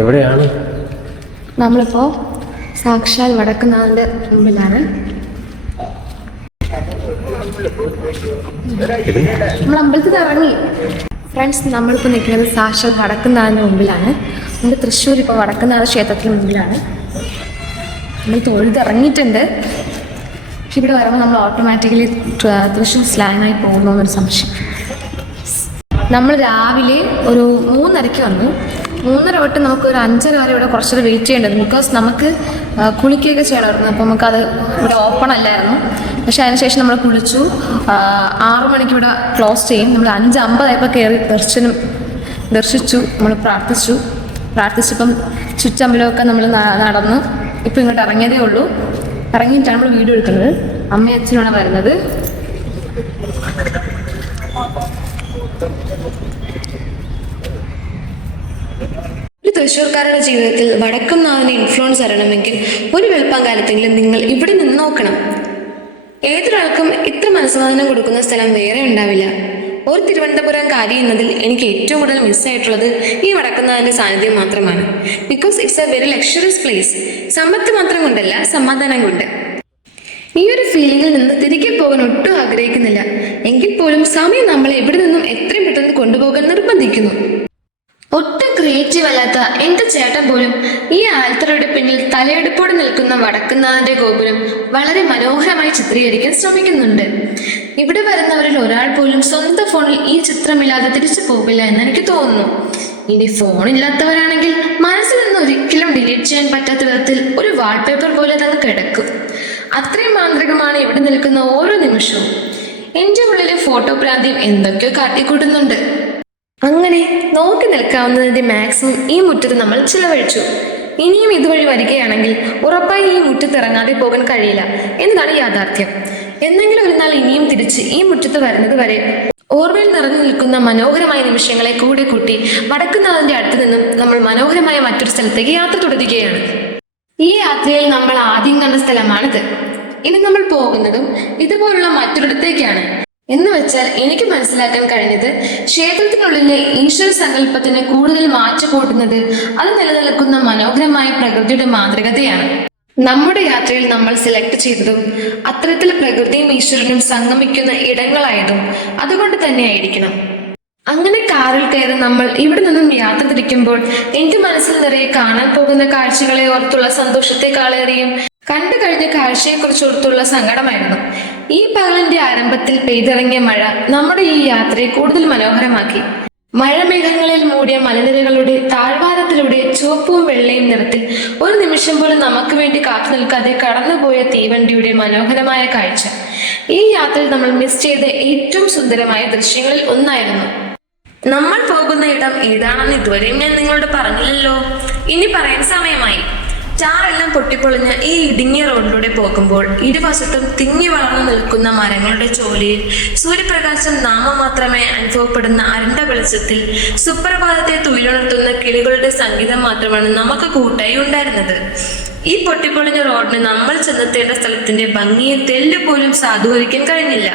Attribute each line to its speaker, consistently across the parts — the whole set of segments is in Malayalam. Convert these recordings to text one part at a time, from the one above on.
Speaker 1: എവിടെയാണ്?
Speaker 2: നമ്മളിപ്പോൾ സാക്ഷാൽ വടക്കുന്നാഥന്റെ മുമ്പിലാണ്. നമ്മൾ അമ്പലത്തിൽ ഇറങ്ങി. ഫ്രണ്ട്സ് നമ്മളിപ്പോൾ നിൽക്കുന്നത് സാക്ഷാൽ വടക്കുന്നാഥന്റെ മുമ്പിലാണ്. നമ്മുടെ തൃശ്ശൂർ ഇപ്പോൾ വടക്കുന്നാഥ ക്ഷേത്രത്തിന് മുമ്പിലാണ്. നമ്മൾ തൊഴുതിറങ്ങിയിട്ടുണ്ട് പക്ഷെ ഇവിടെ വരുമ്പോൾ നമ്മൾ ഓട്ടോമാറ്റിക്കലി തൃശ്ശൂർ ആയി പോകുന്നു എന്നൊരു സംശയം. നമ്മൾ രാവിലെ ഒരു മൂന്നരയ്ക്ക് വന്നു. മൂന്നര തൊട്ട് നമുക്ക് ഒരു അഞ്ചര വരെ ഇവിടെ കുറച്ചുകൂടെ വെയിറ്റ് ചെയ്യേണ്ടത് ബിക്കോസ് നമുക്ക് കുളിക്കുകയൊക്കെ ചെയ്യണമായിരുന്നു അപ്പോൾ നമുക്കത് ഇവിടെ ഓപ്പൺ അല്ലായിരുന്നു. പക്ഷേ അതിനുശേഷം നമ്മൾ കുളിച്ചു. ആറു മണിക്ക് ഇവിടെ ക്ലോസ് ചെയ്യും. നമ്മൾ അഞ്ച് അമ്പതായപ്പോൾ കയറി ദർശനം ദർശിച്ചു. നമ്മൾ പ്രാർത്ഥിച്ചു. പ്രാർത്ഥിച്ചപ്പം ചുറ്റമ്പലമൊക്കെ നമ്മൾ നടന്നു. ഇപ്പം ഇങ്ങോട്ട് ഇറങ്ങിയതേ ഉള്ളൂ. ഇറങ്ങിയിട്ടാണ് നമ്മൾ വീഡിയോ എടുക്കുന്നത്. അമ്മയും വരുന്നത്. തൃശ്ശൂർക്കാരുടെ ജീവിതത്തിൽ വടക്കും നാവിന് ഇൻഫ്ലുവൻസ് വരണമെങ്കിൽ ഒരു വെളുപ്പാങ്കാലത്തെങ്കിലും നിങ്ങൾ ഇവിടെ നിന്ന് നോക്കണം. ഏതൊരാൾക്കും ഇത്ര മനസ്സമാധാനം കൊടുക്കുന്ന സ്ഥലം വേറെ ഉണ്ടാവില്ല. ഒരു തിരുവനന്തപുരം കാരി എന്നതിൽ എനിക്ക് ഏറ്റവും കൂടുതൽ മിസ്സായിട്ടുള്ളത് ഈ വടക്കുന്നാഥിന്റെ സാന്നിധ്യം മാത്രമാണ്. Because it's a very luxurious place സമ്പത്ത് മാത്രം കൊണ്ടല്ല സമാധാനം കൊണ്ട് ഈ ഒരു ഫീലിംഗിൽ നിന്ന് തിരികെ പോകാൻ ഒട്ടും ആഗ്രഹിക്കുന്നില്ല. എങ്കിൽ പോലും സമയം നമ്മളെ ഇവിടെ നിന്നും എത്രയും പെട്ടെന്ന് കൊണ്ടുപോകാൻ നിർബന്ധിക്കുന്നു. ഒട്ടും ക്രിയേറ്റീവ് അല്ലാത്ത എന്റെ ചേട്ടൻ പോലും ഈ ആൽത്തറയുടെ പിന്നിൽ തലയെടുപ്പോടെ നിൽക്കുന്ന വടക്കുന്നാഥന്റെ ഗോപുരം വളരെ മനോഹരമായി ചിത്രീകരിക്കാൻ ശ്രമിക്കുന്നുണ്ട്. ഇവിടെ വരുന്നവരിൽ ഒരാൾ പോലും സ്വന്തം ഫോണിൽ ഈ ചിത്രമില്ലാതെ തിരിച്ചു പോകില്ല എന്ന് എനിക്ക് തോന്നുന്നു. ഇനി ഫോൺ ഇല്ലാത്തവരാണെങ്കിൽ മനസ്സിൽ നിന്ന് ഒരിക്കലും ഡിലീറ്റ് ചെയ്യാൻ പറ്റാത്ത വിധത്തിൽ ഒരു വാൾപേപ്പർ പോലെ തന്നെ കിടക്കും. അത്രയും മാന്ത്രികമാണ് ഇവിടെ നിൽക്കുന്ന ഓരോ നിമിഷവും. എന്റെ ഉള്ളിലെ ഫോട്ടോ പ്രാന്തിയും എന്തൊക്കെയോ കാട്ടിക്കൂട്ടുന്നുണ്ട്. അങ്ങനെ നോക്കി നിൽക്കാവുന്നതിന്റെ മാക്സിമം ഈ മുറ്റത്ത് നമ്മൾ ചിലവഴിച്ചു. ഇനിയും ഇതുവഴി വരികയാണെങ്കിൽ ഉറപ്പായി ഈ മുറ്റത്ത് ഇറങ്ങാതെ പോകാൻ കഴിയില്ല. എന്നതാണ് യാഥാർത്ഥ്യം? എന്നെങ്കിലും ഒരു നാൾ ഇനിയും തിരിച്ച് ഈ മുറ്റത്ത് വരുന്നത് വരെ ഓർമ്മയിൽ നിറഞ്ഞു നിൽക്കുന്ന മനോഹരമായ നിമിഷങ്ങളെ കൂടെ കൂട്ടി വടക്കുന്നതിന്റെ അടുത്ത് നിന്നും നമ്മൾ മനോഹരമായ മറ്റൊരു സ്ഥലത്തേക്ക് യാത്ര തുടരുകയാണ്. ഈ യാത്രയിൽ നമ്മൾ ആദ്യം കണ്ട സ്ഥലമാണിത്. ഇനി നമ്മൾ പോകുന്നതും ഇതുപോലുള്ള മറ്റൊരിടത്തേക്കാണ്. എന്ന് വെച്ചാൽ എനിക്ക് മനസ്സിലാക്കാൻ കഴിഞ്ഞത് ക്ഷേത്രത്തിനുള്ളിലെ ഈശ്വര സങ്കല്പത്തിന് കൂടുതൽ മാറ്റം കൂട്ടുന്നത് അത് നിലനിൽക്കുന്ന മനോഹരമായ പ്രകൃതിയുടെ മാതൃകതയാണ്. നമ്മുടെ യാത്രയിൽ നമ്മൾ സെലക്ട് ചെയ്തതും അത്തരത്തിൽ പ്രകൃതിയും ഈശ്വരനും സംഗമിക്കുന്ന ഇടങ്ങളായതും അതുകൊണ്ട് തന്നെ ആയിരിക്കണം. അങ്ങനെ കാറിൽ കയറി നമ്മൾ ഇവിടെ നിന്നും യാത്ര തിരിക്കുമ്പോൾ എന്റെ മനസ്സിൽ നിറയെ കാണാൻ പോകുന്ന കാഴ്ചകളെ ഓർത്തുള്ള സന്തോഷത്തെക്കാളേറെയും കണ്ടു കഴിഞ്ഞ കാഴ്ചയെക്കുറിച്ച് ഓർത്തുള്ള സങ്കടമായിരുന്നു. ഈ പകലിന്റെ ആരംഭത്തിൽ പെയ്തിറങ്ങിയ മഴ നമ്മുടെ ഈ യാത്രയെ കൂടുതൽ മനോഹരമാക്കി. മഴമേഘങ്ങളിൽ മൂടിയ മലനിരകളുടെ താഴ്വാരത്തിലൂടെ ചുവപ്പും വെള്ളയും നിറത്തിൽ ഒരു നിമിഷം പോലും നമുക്ക് വേണ്ടി കാത്തു നിൽക്കാതെ കടന്നുപോയ തീവണ്ടിയുടെ മനോഹരമായ കാഴ്ച. ഈ യാത്രയിൽ നമ്മൾ മിസ് ചെയ്ത ഏറ്റവും സുന്ദരമായ ദൃശ്യങ്ങളിൽ ഒന്നായിരുന്നു. നമ്മൾ പോകുന്ന ഇടം ഏതാണെന്ന് ഇതുവരെയും ഞാൻ നിങ്ങളോട് പറഞ്ഞില്ലല്ലോ. ഇനി പറയാൻ സമയമായി. ചാറെല്ലാം പൊട്ടിപ്പൊളിഞ്ഞ് ഈ ഇടുങ്ങിയ റോഡിലൂടെ പോകുമ്പോൾ ഇരുവശത്തും തിങ്ങി വളർന്നു നിൽക്കുന്ന മരങ്ങളുടെ ചോലയിൽ സൂര്യപ്രകാശം നാമമാത്രമേ അനുഭവപ്പെടുന്ന അരണ്ട വെളിച്ചത്തിൽ സുപ്രഭാതത്തെ തുയിലുണർത്തുന്ന കിളികളുടെ സംഗീതം മാത്രമാണ് നമുക്ക് കൂട്ടായി ഉണ്ടായിരുന്നത്. ഈ പൊട്ടിപ്പൊളിഞ്ഞ റോഡിന് നമ്മൾ ചെന്നെത്തേണ്ട സ്ഥലത്തിന്റെ ഭംഗിയെ തെല്ല് പോലും സാധൂകരിക്കാൻ കഴിഞ്ഞില്ല.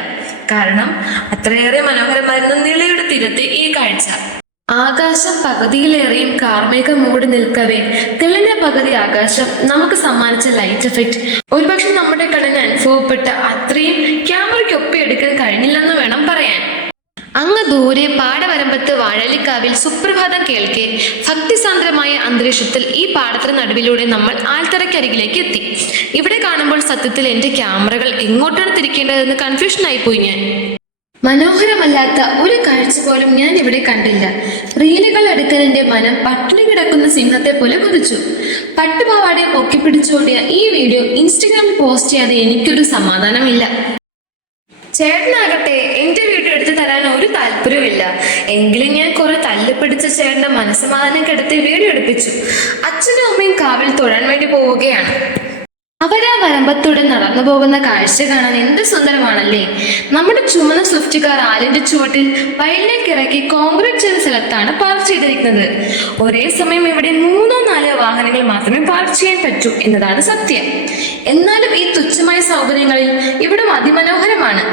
Speaker 2: കാരണം അത്രയേറെ മനോഹരമായിരുന്നു നിളയുടെ തീരത്തെ ഈ കാഴ്ച. ആകാശം പകുതിയിലേറെയും കാർമേഘം മൂടി നിൽക്കവേ തെളിഞ്ഞ പകുതി ആകാശം നമുക്ക് സമ്മാനിച്ച ലൈറ്റ് എഫക്റ്റ് ഒരുപക്ഷെ നമ്മുടെ കണ്ണിന് അനുഭവപ്പെട്ട അത്രയും ക്യാമറയ്ക്ക് ഒപ്പിയെടുക്കാൻ കഴിഞ്ഞില്ലെന്ന് വേണം പറയാൻ. അങ്ങ് ദൂരെ പാടവരമ്പത്ത് വാഴലിക്കാവിൽ സുപ്രഭാതം കേൾക്കെ ഭക്തിസാന്ദ്രമായ അന്തരീക്ഷത്തിൽ ഈ പാടത്തിന് നടുവിലൂടെ നമ്മൾ ആൽത്തറയ്ക്കരികിലേക്ക് എത്തി. ഇവിടെ കാണുമ്പോൾ സത്യത്തിൽ എന്റെ ക്യാമറകൾ എങ്ങോട്ടാണ് തിരിക്കേണ്ടതെന്ന് കൺഫ്യൂഷനായി പോയി ഞാൻ. മനോഹരമല്ലാത്ത ഒരു കാഴ്ച പോലും ഞാൻ ഇവിടെ കണ്ടില്ല. റീലുകൾ എടുക്കാൻ എന്റെ മനം പട്ടിണി കിടക്കുന്ന സിംഹത്തെ പോലെ കുതിച്ചു. പട്ടുപാവാടെ പൊക്കിപ്പിടിച്ചോടിയ ഈ വീഡിയോ ഇൻസ്റ്റഗ്രാമിൽ പോസ്റ്റ് ചെയ്യാതെ എനിക്കൊരു സമാധാനമില്ല. ചേട്ടനാകട്ടെ എന്റെ വീഡിയോ എടുത്തു തരാൻ ഒരു താല്പര്യമില്ല എങ്കിലും ഞാൻ കുറെ തല്ലുപിടിച്ച ചേട്ടന്റെ മനസ്സമാധാനം കെടുത്തി വീഡിയോ എടുപ്പിച്ചു. അച്ഛനും അമ്മയും കാവിൽ തൊഴാൻ വേണ്ടി പോവുകയാണ്. അവരാ വരമ്പത്തൂടെ നടന്നു പോകുന്ന കാഴ്ച കാണാൻ എന്ത് സുന്ദരമാണല്ലേ? നമ്മുടെ ചുമന്ന സ്വിഫ്റ്റ് കാർ ആലിന്റെ ചുവട്ടിൽ വയലിലേക്ക് ഇറക്കി കോൺക്രീറ്റ് ചെയ്ത സ്ഥലത്താണ് പാർക്ക് ചെയ്തിരിക്കുന്നത്. ഒരേ സമയം ഇവിടെ മൂന്നോ നാലോ വാഹനങ്ങൾ മാത്രമേ പാർക്ക് ചെയ്യാൻ പറ്റൂ എന്നതാണ് സത്യം. എന്നാലും ഈ തുച്ഛമായ സൗകര്യങ്ങളിൽ ഇവിടം അതിമനോഹരമാണ്.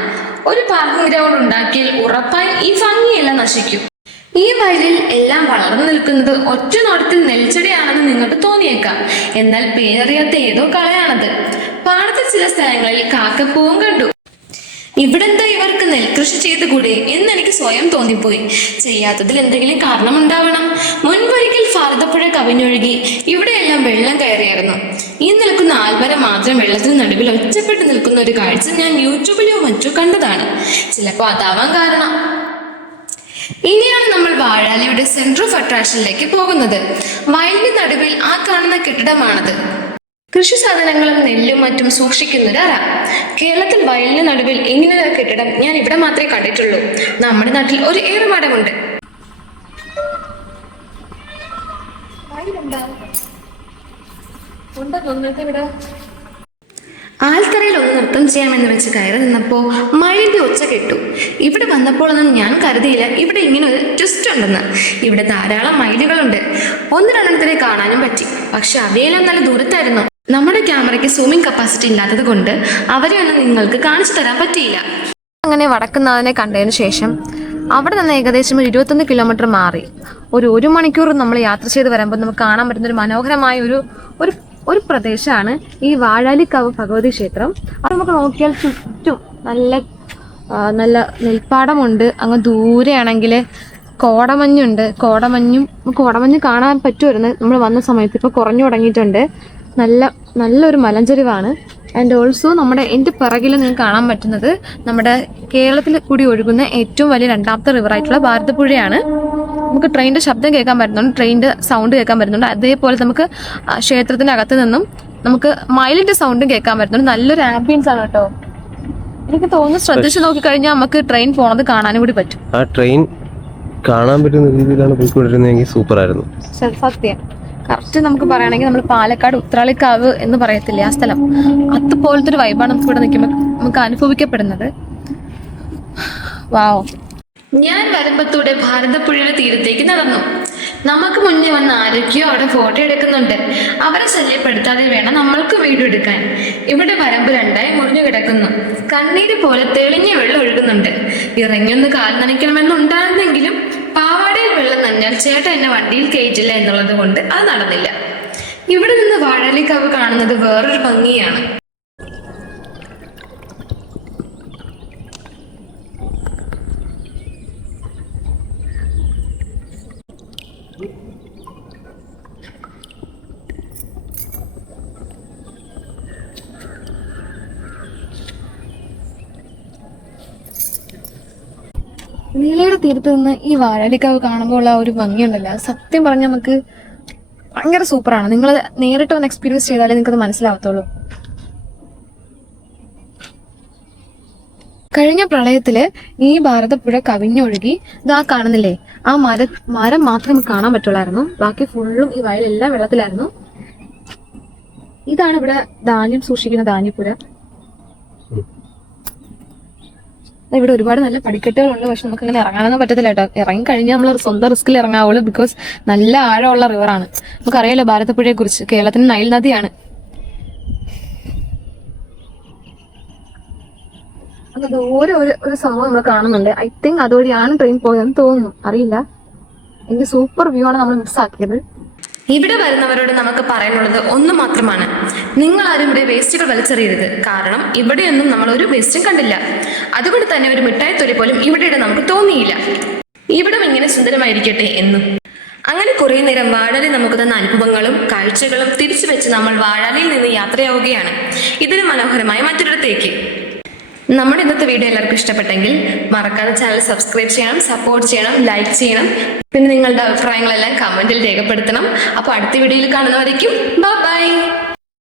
Speaker 2: ഒരു പാർക്കിംഗ് ഗ്രൗണ്ട് ഉണ്ടാക്കിയാൽ ഉറപ്പായും ഈ ഭംഗിയെല്ലാം നശിക്കും. ഈ വയലിൽ എല്ലാം വളർന്നു നിൽക്കുന്നത് ഒറ്റ നോട്ടത്തിൽ നെൽച്ചെടിയാണെന്ന് നിങ്ങൾക്ക് തോന്നിയേക്കാം. എന്നാൽ പേരറിയാത്ത ഏതോ കളയാണത്. പാടത്തെ ചില സ്ഥലങ്ങളിൽ കാക്കപ്പൂവും കണ്ടു. ഇവിടെന്താ ഇവർക്ക് നെൽകൃഷി ചെയ്തുകൂടെ എന്ന് എനിക്ക് സ്വയം തോന്നിപ്പോയി. ചെയ്യാത്തതിൽ എന്തെങ്കിലും കാരണമുണ്ടാവണം. മുൻപൊരിക്കൽ ഭാരതപ്പുഴ കവിഞ്ഞൊഴുകി ഇവിടെയെല്ലാം വെള്ളം കയറിയായിരുന്നു. ഈ നിൽക്കുന്ന ആൽമരം മാത്രം വെള്ളത്തിന് നടുവിൽ ഒറ്റപ്പെട്ട് നിൽക്കുന്ന ഒരു കാഴ്ച ഞാൻ യൂട്യൂബിലോ മറ്റോ കണ്ടതാണ്. ചിലപ്പോൾ അതാവാൻ കാരണം. ഇനിയാണ് നമ്മൾ വാഴാലിയുടെ സെന്റർ ഓഫ് അട്രാക്ഷനിലേക്ക് പോകുന്നത്. വയലിന് നടുവിൽ ആ കാണുന്ന കെട്ടിടമാണത്. കൃഷി സാധനങ്ങളും നെല്ലും മറ്റും സൂക്ഷിക്കുന്ന ഒരു കേരളത്തിൽ വയലിന് നടുവിൽ ഇങ്ങനൊരു കെട്ടിടം ഞാൻ ഇവിടെ മാത്രമേ കണ്ടിട്ടുള്ളൂ. നമ്മുടെ നാട്ടിൽ ഒരു ഏറുമാടമുണ്ട്. ആൽത്തറയിൽ ഒന്ന് നൃത്തം ചെയ്യാമെന്ന് വെച്ച് കയറി നിന്നപ്പോൾ മഴയുടെ ഒച്ച കെട്ടു. ഇവിടെ വന്നപ്പോഴൊന്നും ഞാൻ കരുതിയില്ല. ഇവിടെ ഇങ്ങനെ ഒരു ട്വിസ്റ്റ് ഉണ്ടെന്ന്. ഇവിടെ ധാരാളം മയിലുകളുണ്ട്. ഒന്ന് രണ്ടെണ്ണത്തിനെ കാണാനും പറ്റി. പക്ഷെ അവയെല്ലാം നല്ല ദൂരത്തായിരുന്നു. നമ്മുടെ ക്യാമറയ്ക്ക് സൂമിംഗ് കപ്പാസിറ്റി ഇല്ലാത്തത് കൊണ്ട് അവരെ ഒന്നും നിങ്ങൾക്ക് കാണിച്ചു തരാൻ പറ്റിയില്ല. അങ്ങനെ വടക്കുന്നാഥനെ കണ്ടതിന് ശേഷം അവിടെ നിന്ന് ഏകദേശം ഒരു ഇരുപത്തൊന്ന് കിലോമീറ്റർ മാറി. ഒരു ഒരു മണിക്കൂർ നമ്മൾ യാത്ര ചെയ്ത് വരുമ്പോൾ നമുക്ക് കാണാൻ പറ്റുന്ന ഒരു മനോഹരമായ ഒരു ഒരു ഒരു പ്രദേശമാണ് ഈ വാഴാലിക്കാവ് ഭഗവതി ക്ഷേത്രം. അത് നമുക്ക് നോക്കിയാൽ ചുറ്റും നല്ല നല്ല നെൽപ്പാടമുണ്ട്. അങ്ങ് ദൂരെയാണെങ്കിൽ കോടമഞ്ഞുണ്ട്. കോടമഞ്ഞും കോടമഞ്ഞ് കാണാൻ പറ്റുമായിരുന്നു. നമ്മൾ വന്ന സമയത്ത് ഇപ്പോൾ കുറഞ്ഞു തുടങ്ങിയിട്ടുണ്ട്. നല്ല നല്ലൊരു മലഞ്ചെരിവാണ്. ആൻഡ് ഓൾസോ നമ്മുടെ എന്റെ പിറകിൽ നിങ്ങൾക്ക് കാണാൻ പറ്റുന്നത് നമ്മുടെ കേരളത്തിൽ കൂടി ഒഴുകുന്ന ഏറ്റവും വലിയ രണ്ടാമത്തെ റിവറായിട്ടുള്ള ഭാരതപ്പുഴയാണ്. നമുക്ക് ട്രെയിനിന്റെ ശബ്ദം കേൾക്കാൻ പറ്റുന്നുണ്ട് ട്രെയിനിന്റെ സൗണ്ട് കേൾക്കാൻ പറ്റുന്നുണ്ട്. അതേപോലെ നമുക്ക് ക്ഷേത്രത്തിനകത്ത് നിന്നും നമുക്ക് മയിലിന്റെ സൗണ്ടും കേൾക്കാൻ പറ്റുന്നുണ്ട്. നല്ലൊരു ആംബിയൻസ് ആണ് കേട്ടോ. എനിക്ക് തോന്നുന്നു ശ്രദ്ധിച്ച് നോക്കിക്കഴിഞ്ഞാൽ നമുക്ക് ട്രെയിൻ പോണത് കാണാനും കൂടി പറ്റും.
Speaker 1: ആ ട്രെയിൻ കാണാൻ പറ്റുന്ന രീതിയിലാണ് പോയിക്കൊണ്ടിരുന്നതെങ്കിൽ സൂപ്പർ ആയിരുന്നു
Speaker 2: സത്യം. കറക്റ്റ് നമുക്ക് പറയുകയാണെങ്കിൽ നമ്മൾ പാലക്കാട് ഉത്രാളിക്കാവ് എന്ന് പറയത്തില്ലേ ആ സ്ഥലം? അതുപോലത്തെ ഒരു വൈബാണ് നമുക്ക് ഇവിടെ നിൽക്കുമ്പോൾ നമുക്ക് അനുഭവിക്കപ്പെടുന്നത്. വാവ് ഞാൻ വരമ്പത്തൂടെ ഭാരതപ്പുഴയുടെ തീരത്തേക്ക് നടന്നു. നമുക്ക് മുന്നേ വന്ന ആരൊക്കെയോ അവിടെ ഫോട്ടോ എടുക്കുന്നുണ്ട്. അവരെ ശല്യപ്പെടുത്താതെ വേണം നമ്മൾക്ക് വീഡിയോ എടുക്കാൻ. ഇവിടെ വരമ്പ് രണ്ടായി മുറിഞ്ഞു കിടക്കുന്നു. കണ്ണീര് പോലെ തെളിഞ്ഞ വെള്ളം ഒഴുകുന്നുണ്ട്. ഇറങ്ങിയൊന്ന് കാൽ നനയ്ക്കണമെന്നുണ്ടായിരുന്നെങ്കിലും പാവാടയിൽ വെള്ളം നനഞ്ഞാൽ ചേട്ടൻ എന്നെ വണ്ടിയിൽ കയറ്റില്ല എന്നുള്ളത് കൊണ്ട് അത് നടന്നില്ല. ഇവിടെ നിന്ന് വാഴലിക്കാവ് കാണുന്നത് വേറൊരു ഭംഗിയാണ്. നീലയുടെ തീരത്ത് നിന്ന് ഈ വാഴലിക്കാവ് കാണുമ്പോൾ ഉള്ള ഒരു ഭംഗിയുണ്ടല്ലോ. സത്യം പറഞ്ഞാൽ നമുക്ക് ഭയങ്കര സൂപ്പറാണ് നിങ്ങൾ നേരിട്ട് ഒന്ന് എക്സ്പീരിയൻസ് ചെയ്താലേ നിങ്ങൾക്ക് അത് മനസ്സിലാവത്തുള്ളൂ. കഴിഞ്ഞ പ്രളയത്തിൽ ഈ ഭാരതപ്പുഴ കവിഞ്ഞൊഴുകി ഇതാ കാണുന്നില്ലേ? ആ മര മരം മാത്രം കാണാൻ പറ്റുള്ളായിരുന്നു. ബാക്കി ഫുള്ളും ഈ വയലെല്ലാം വെള്ളത്തിലായിരുന്നു. ഇതാണ് ഇവിടെ ധാന്യം സൂക്ഷിക്കുന്ന ധാന്യപ്പുര ഇവിടെ ഒരുപാട് നല്ല പടിക്കെട്ടുകളുണ്ട്. പക്ഷെ നമുക്ക് അങ്ങനെ ഇറങ്ങാനൊന്നും പറ്റത്തില്ല കേട്ടോ. ഇറങ്ങി കഴിഞ്ഞാൽ നമ്മൾ സ്വന്തം റിസ്കിൽ ഇറങ്ങാവുള്ളൂ ബിക്കോസ് നല്ല ആഴമുള്ള റിവറാണ് നമുക്കറിയാലോ ഭാരതപ്പുഴയെ കുറിച്ച്. കേരളത്തിന് നൈൽ നദിയാണ്. അപ്പൊ ദൂരെ ഒരു ഒരു സംഭവം നമ്മൾ കാണുന്നുണ്ട്. ഐ തിങ്ക് അതുവഴിയാണ് ട്രെയിൻ പോയതെന്ന് തോന്നുന്നു. അറിയില്ല. എനിക്ക് സൂപ്പർ വ്യൂ ആണ് നമ്മൾ മിസ്സാക്കിയത് ഇവിടെ വരുന്നവരോട് നമുക്ക് പറയാനുള്ളത് ഒന്ന് മാത്രമാണ്. നിങ്ങൾ ആരും ഇവിടെ വേസ്റ്റുകൾ വലിച്ചെറിയരുത്. കാരണം ഇവിടെയൊന്നും നമ്മൾ ഒരു വേസ്റ്റും കണ്ടില്ല. അതുകൊണ്ട് തന്നെ ഒരു മിഠായി തൊലി പോലും ഇവിടെ നമുക്ക് തോന്നിയില്ല. ഇവിടം ഇങ്ങനെ സുന്ദരമായിരിക്കട്ടെ എന്നും. അങ്ങനെ കുറേ നേരം വാഴാലി നമുക്ക് തന്ന അനുഭവങ്ങളും കാഴ്ചകളും തിരിച്ചു വെച്ച് നമ്മൾ വാഴാലിയിൽ നിന്ന് യാത്രയാവുകയാണ്. ഇതിന് മനോഹരമായ മറ്റൊരിടത്തേക്ക്. നമ്മുടെ ഇന്നത്തെ വീഡിയോ എല്ലാവർക്കും ഇഷ്ടപ്പെട്ടെങ്കിൽ മറക്കാതെ ചാനൽ സബ്സ്ക്രൈബ് ചെയ്യണം സപ്പോർട്ട് ചെയ്യണം ലൈക്ക് ചെയ്യണം. പിന്നെ നിങ്ങളുടെ അഭിപ്രായങ്ങളെല്ലാം കമന്റിൽ രേഖപ്പെടുത്തണം. അപ്പോൾ അടുത്ത വീഡിയോയിൽ കാണുന്നവരേക്കും ബൈ